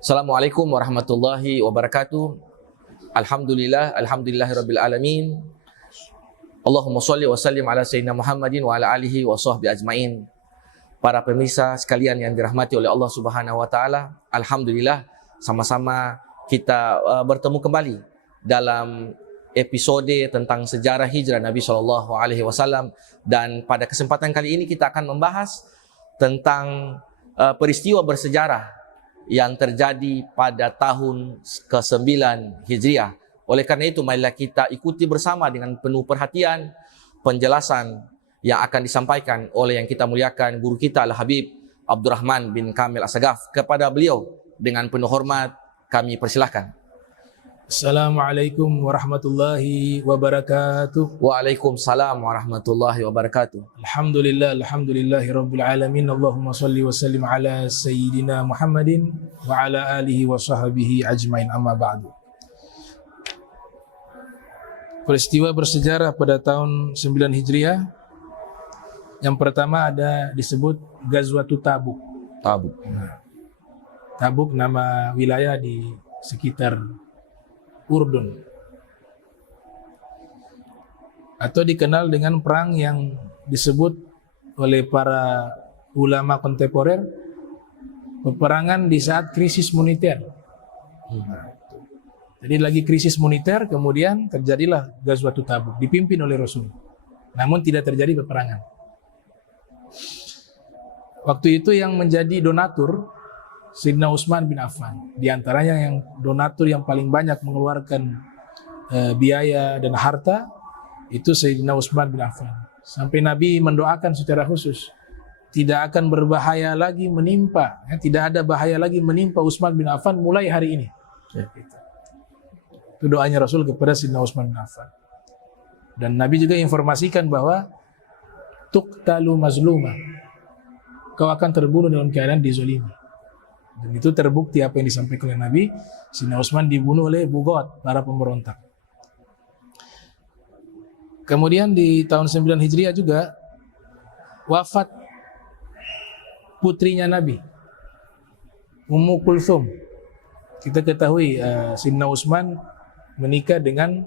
Assalamualaikum warahmatullahi wabarakatuh. Alhamdulillahirabbil alamin. Allahumma shalli wa sallim ala sayyidina Muhammadin wa ala alihi wa sahbihi ajmain. Para pemirsa sekalian yang dirahmati oleh Allah Subhanahu wa taala, alhamdulillah sama-sama kita bertemu kembali dalam episode tentang sejarah hijrah Nabi sallallahu alaihi wasallam, dan pada kesempatan kali ini kita akan membahas tentang peristiwa bersejarah yang terjadi pada tahun ke-9 Hijriah. Oleh karena itu, marilah kita ikuti bersama dengan penuh perhatian penjelasan yang akan disampaikan oleh yang kita muliakan guru kita Al-Habib Abdurrahman bin Kamil As-Sagaf. Kepada beliau dengan penuh hormat kami persilahkan. Assalamualaikum warahmatullahi wabarakatuh. Waalaikumsalam warahmatullahi wabarakatuh. Alhamdulillahi rabbil alamin. Allahumma salli wa sallim ala sayyidina Muhammadin wa ala alihi wa sahbihi ajmain, amma ba'du. Peristiwa bersejarah pada tahun 9 Hijriah. Yang pertama ada disebut Ghazwatut Tabuk. Tabuk nama wilayah di sekitar Urdun, atau dikenal dengan perang yang disebut oleh para ulama kontemporer peperangan di saat krisis moneter. Jadi lagi krisis moneter, kemudian terjadilah Ghazwatut Tabuk dipimpin oleh Rasul, namun tidak terjadi peperangan. Waktu itu yang menjadi donatur Sayyidina Utsman bin Affan, di antaranya yang donatur yang paling banyak mengeluarkan biaya dan harta itu Sayyidina Utsman bin Affan. Sampai Nabi mendoakan secara khusus, tidak akan berbahaya lagi menimpa, tidak ada bahaya lagi menimpa Utsman bin Affan mulai hari ini. Itu doanya Rasul kepada Sayyidina Utsman bin Affan. Dan Nabi juga informasikan bahwa tuqtalu mazlumah, kau akan terbunuh dalam keadaan dizolimi. Dan itu terbukti apa yang disampaikan oleh Nabi. Sayyidina Utsman dibunuh oleh Bugot, para pemberontak. Kemudian di tahun 9 Hijriah juga wafat putrinya Nabi, Ummu Kulthum. Kita ketahui Sayyidina Utsman menikah dengan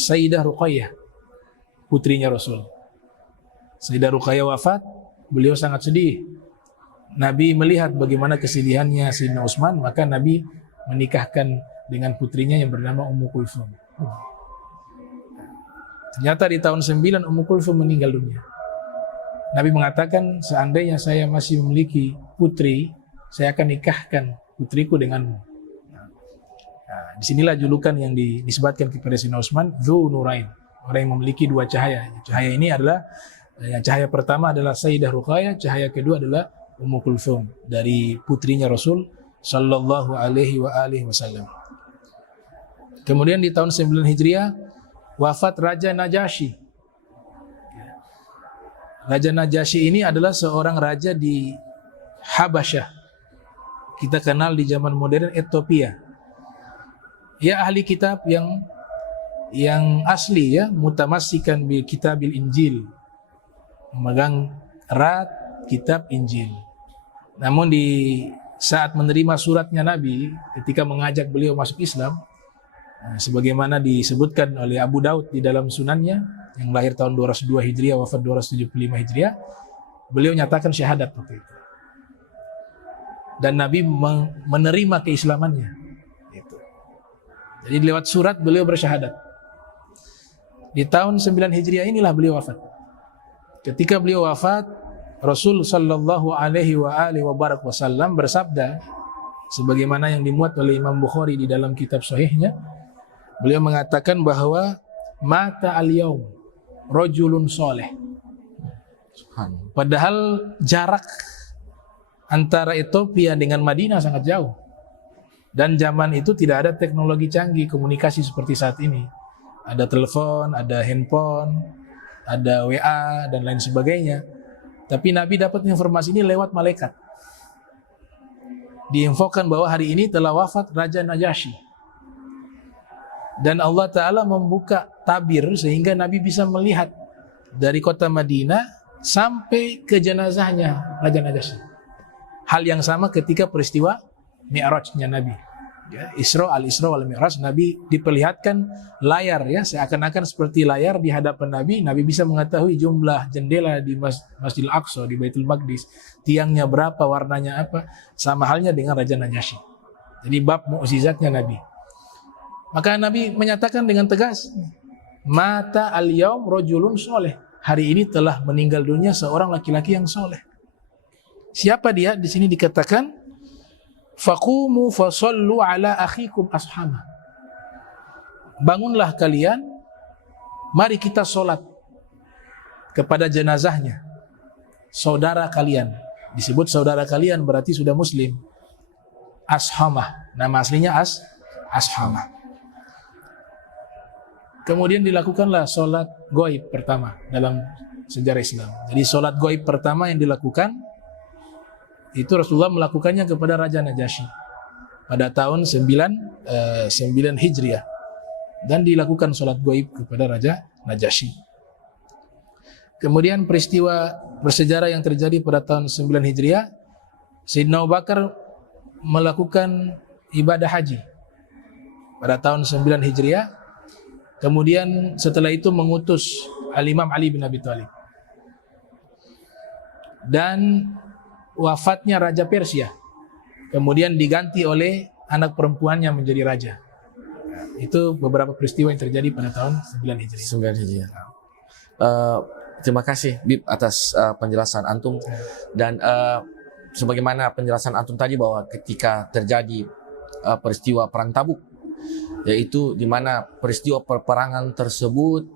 Sayyidah Ruqayyah, putrinya Rasul. Sayyidah Ruqayyah wafat, beliau sangat sedih. Nabi melihat bagaimana kesedihannya Sayyidina Utsman, maka Nabi menikahkan dengan putrinya yang bernama Ummu Kulthum. Ternyata di tahun 9 Ummu Kulthum meninggal dunia. Nabi mengatakan, seandainya saya masih memiliki putri, saya akan nikahkan putriku denganmu. Nah, disinilah julukan yang disebatkan kepada Sayyidina Utsman, Dzu Nurain, orang yang memiliki dua cahaya. Cahaya ini adalah, yang cahaya pertama adalah Sayyidah Ruqayyah, cahaya kedua adalah Ummu Kulthum, dari putrinya Rasul sallallahu alaihi wasallam. Kemudian di tahun 9 Hijriah wafat Raja Najasyi. Raja Najasyi ini adalah seorang raja di Habasyah. Kita kenal di zaman modern Ethiopia. Ya, ahli kitab yang asli, ya, mutamassikan bil kitabil Injil, memegang erat kitab Injil. Namun di saat menerima suratnya Nabi ketika mengajak beliau masuk Islam, sebagaimana disebutkan oleh Abu Daud di dalam sunannya, yang lahir tahun 202 Hijriah, wafat 275 Hijriah, beliau nyatakan syahadat waktu itu. Dan Nabi menerima keislamannya. Jadi lewat surat beliau bersyahadat. Di tahun 9 Hijriah inilah beliau wafat. Ketika beliau wafat, Rasul sallallahu alaihi wasallam bersabda, sebagaimana yang dimuat oleh Imam Bukhari di dalam kitab sahihnya, beliau mengatakan bahwa mata al-yaum rajulun soleh. Padahal jarak antara Ethiopia dengan Madinah sangat jauh, dan zaman itu tidak ada teknologi canggih komunikasi seperti saat ini. Ada telepon, ada handphone, ada WA dan lain sebagainya. Tapi Nabi dapat informasi ini lewat malaikat. Diinfokan bahwa hari ini telah wafat Raja Najasyi. Dan Allah Ta'ala membuka tabir sehingga Nabi bisa melihat dari kota Madinah sampai ke jenazahnya Raja Najasyi. Hal yang sama ketika peristiwa Mi'rajnya Nabi. Ya, Al-Isra wal Mi'raj, Nabi diperlihatkan layar, ya, seakan-akan seperti layar di hadapan Nabi. Nabi bisa mengetahui jumlah jendela di Masjidil Aqsa, di Baitul Maqdis, tiangnya berapa, warnanya apa, sama halnya dengan Raja Najasyi. Jadi bab mukjizatnya Nabi. Maka Nabi menyatakan dengan tegas, mata al-yaum rajulun soleh. Hari ini telah meninggal dunia seorang laki-laki yang soleh. Siapa dia? Di sini dikatakan faqumu fasallu ala akhikum ashama. Bangunlah kalian, mari kita solat kepada jenazahnya, saudara kalian. Disebut saudara kalian berarti sudah muslim. Ashamah, nama aslinya Ashamah. Kemudian dilakukanlah solat goib pertama dalam sejarah Islam. Jadi solat goib pertama yang dilakukan itu Rasulullah melakukannya kepada Raja Najasyi pada tahun 9 Hijriah, dan dilakukan sholat goib kepada Raja Najasyi. Kemudian peristiwa bersejarah yang terjadi pada tahun 9 Hijriah, Sayyidina Abu Bakar melakukan ibadah haji pada tahun 9 Hijriah. Kemudian setelah itu mengutus Al-Imam Ali bin Abi Thalib. Dan wafatnya Raja Persia, kemudian diganti oleh anak perempuannya menjadi raja. Itu beberapa peristiwa yang terjadi pada tahun 9 Hijriah. 9 Hijriah. Terima kasih Bib atas penjelasan antum, dan sebagaimana penjelasan antum tadi bahwa ketika terjadi peristiwa perang Tabuk, yaitu di mana peristiwa peperangan tersebut,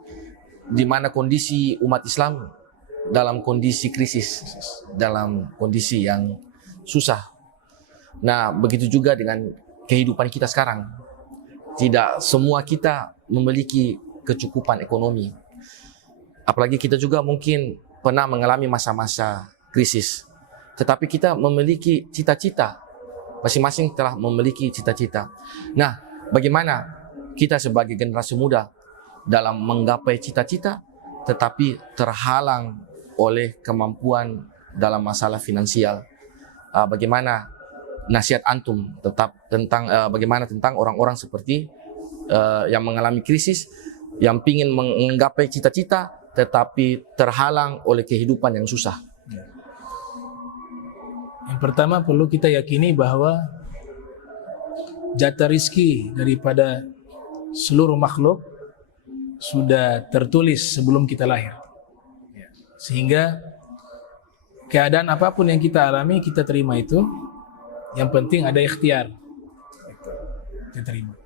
di mana kondisi umat Islam dalam kondisi krisis, dalam kondisi yang susah. Nah, begitu juga dengan kehidupan kita sekarang. Tidak semua kita memiliki kecukupan ekonomi. Apalagi kita juga mungkin pernah mengalami masa-masa krisis. Tetapi kita memiliki cita-cita. Masing-masing telah memiliki cita-cita. Nah, bagaimana kita sebagai generasi muda dalam menggapai cita-cita tetapi terhalang oleh kemampuan dalam masalah finansial? Bagaimana nasihat antum tetap tentang bagaimana tentang orang-orang seperti yang mengalami krisis, yang ingin menggapai cita-cita tetapi terhalang oleh kehidupan yang susah? Yang pertama perlu kita yakini bahwa jatah rizki daripada seluruh makhluk sudah tertulis sebelum kita lahir. Sehingga keadaan apapun yang kita alami, kita terima itu. Yang penting ada ikhtiar, kita terima.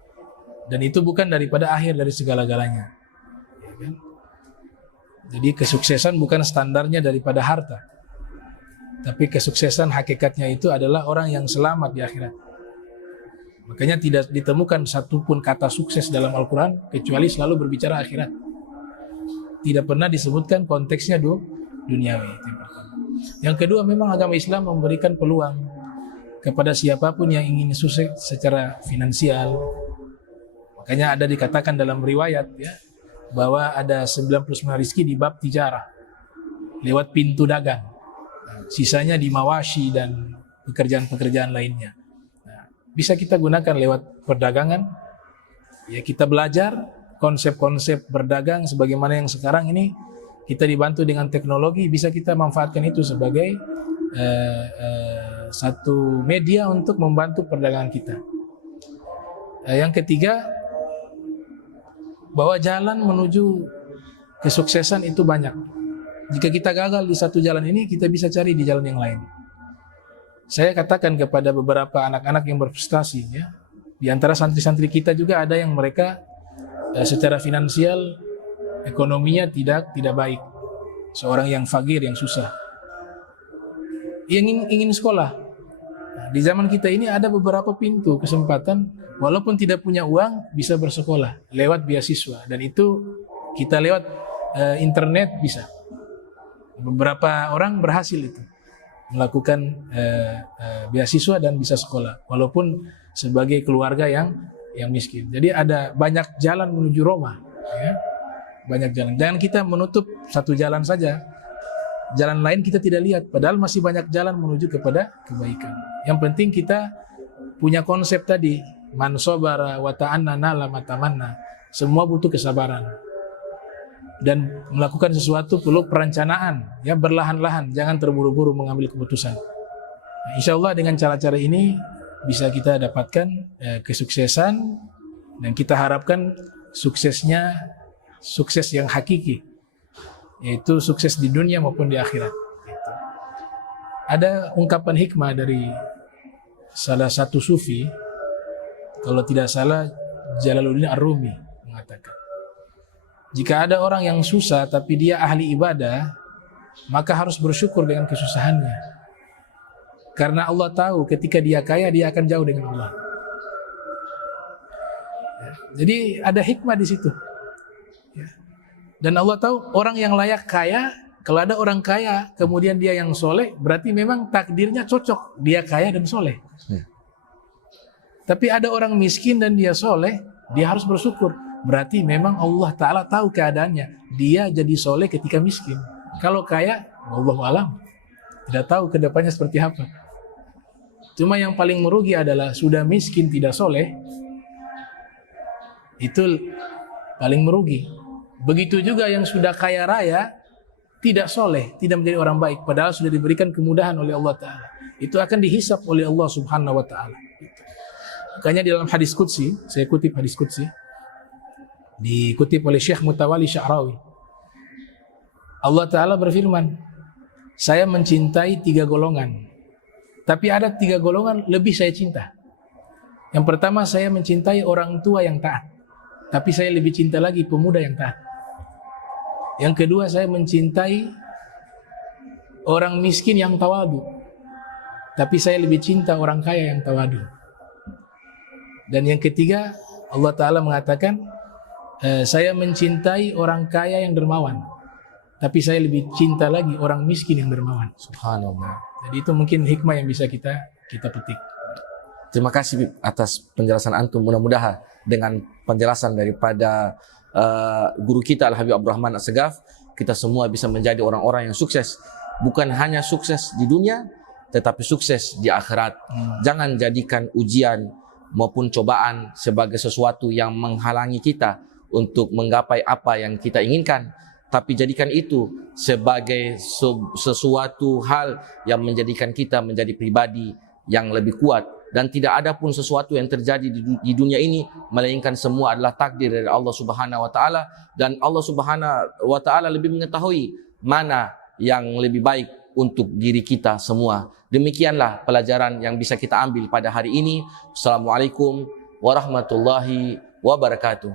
Dan itu bukan daripada akhir dari segala-galanya, ya kan? Jadi kesuksesan bukan standarnya daripada harta, tapi kesuksesan hakikatnya itu adalah orang yang selamat di akhirat. Makanya tidak ditemukan satupun kata sukses dalam Al-Quran kecuali selalu berbicara akhirat. Tidak pernah disebutkan konteksnya duniawi. Yang kedua, memang agama Islam memberikan peluang kepada siapapun yang ingin sukses secara finansial. Makanya ada dikatakan dalam riwayat, ya, bahwa ada 99 rizki di bab tijarah, lewat pintu dagang. Sisanya di mawashi dan pekerjaan-pekerjaan lainnya. Nah, bisa kita gunakan lewat perdagangan. Ya, kita belajar konsep-konsep berdagang sebagaimana yang sekarang ini kita dibantu dengan teknologi, bisa kita manfaatkan itu sebagai satu media untuk membantu perdagangan kita. Yang ketiga, bahwa jalan menuju kesuksesan itu banyak. Jika kita gagal di satu jalan ini, kita bisa cari di jalan yang lain. Saya katakan kepada beberapa anak-anak yang berprestasi, ya, di antara santri-santri kita juga ada yang mereka secara finansial ekonominya tidak baik. Seorang yang fakir, yang susah, yang ingin sekolah. Nah, di zaman kita ini ada beberapa pintu kesempatan, walaupun tidak punya uang bisa bersekolah lewat beasiswa, dan itu kita lewat internet bisa. Beberapa orang berhasil itu melakukan beasiswa dan bisa sekolah walaupun sebagai keluarga yang miskin. Jadi ada banyak jalan menuju Roma, ya. Banyak jalan. Jangan kita menutup satu jalan saja. Jalan lain kita tidak lihat, padahal masih banyak jalan menuju kepada kebaikan. Yang penting kita punya konsep tadi, man sabara wa ta'anna nala matamanna. Semua butuh kesabaran. Dan melakukan sesuatu perlu perencanaan, ya, berlahan-lahan, jangan terburu-buru mengambil keputusan. Nah, insya Allah dengan cara-cara ini bisa kita dapatkan kesuksesan, dan kita harapkan suksesnya sukses yang hakiki, yaitu sukses di dunia maupun di akhirat. Gitu. Ada ungkapan hikmah dari salah satu sufi, kalau tidak salah Jalaluddin Ar-Rumi, mengatakan, jika ada orang yang susah tapi dia ahli ibadah, maka harus bersyukur dengan kesusahannya. Karena Allah tahu ketika dia kaya, dia akan jauh dengan Allah. Jadi ada hikmah di situ. Dan Allah tahu orang yang layak kaya, kalau ada orang kaya kemudian dia yang soleh, berarti memang takdirnya cocok, dia kaya dan soleh. Tapi ada orang miskin dan dia soleh, dia harus bersyukur. Berarti memang Allah Ta'ala tahu keadaannya. Dia jadi soleh ketika miskin. Kalau kaya, wallahu alam, tidak tahu kedepannya seperti apa. Cuma yang paling merugi adalah sudah miskin tidak soleh, itu paling merugi. Begitu juga yang sudah kaya raya, tidak soleh, tidak menjadi orang baik, padahal sudah diberikan kemudahan oleh Allah Ta'ala. Itu akan dihisap oleh Allah Subhanahu Wa Ta'ala. Makanya di dalam hadis qudsi, saya kutip hadis qudsi, dikutip oleh Syekh Mutawalli Sya'rawi. Allah Ta'ala berfirman, saya mencintai 3 golongan, tapi ada 3 golongan lebih saya cinta. Yang pertama, saya mencintai orang tua yang taat, tapi saya lebih cinta lagi pemuda yang taat. Yang kedua, saya mencintai orang miskin yang tawadu, tapi saya lebih cinta orang kaya yang tawadu. Dan yang ketiga, Allah Ta'ala mengatakan, saya mencintai orang kaya yang dermawan, tapi saya lebih cinta lagi orang miskin yang dermawan. Subhanallah. Jadi itu mungkin hikmah yang bisa kita petik. Terima kasih atas penjelasan antum. Mudah-mudahan dengan penjelasan daripada guru kita Al-Habib Abdurrahman As-Segaf, kita semua bisa menjadi orang-orang yang sukses. Bukan hanya sukses di dunia, tetapi sukses di akhirat. Jangan jadikan ujian maupun cobaan sebagai sesuatu yang menghalangi kita untuk menggapai apa yang kita inginkan, tapi jadikan itu sebagai sesuatu hal yang menjadikan kita menjadi pribadi yang lebih kuat. Dan tidak ada pun sesuatu yang terjadi di dunia ini melainkan semua adalah takdir dari Allah Subhanahu Wa Ta'ala, dan Allah Subhanahu Wa Ta'ala lebih mengetahui mana yang lebih baik untuk diri kita semua. Demikianlah pelajaran yang bisa kita ambil pada hari ini. Assalamualaikum warahmatullahi wabarakatuh.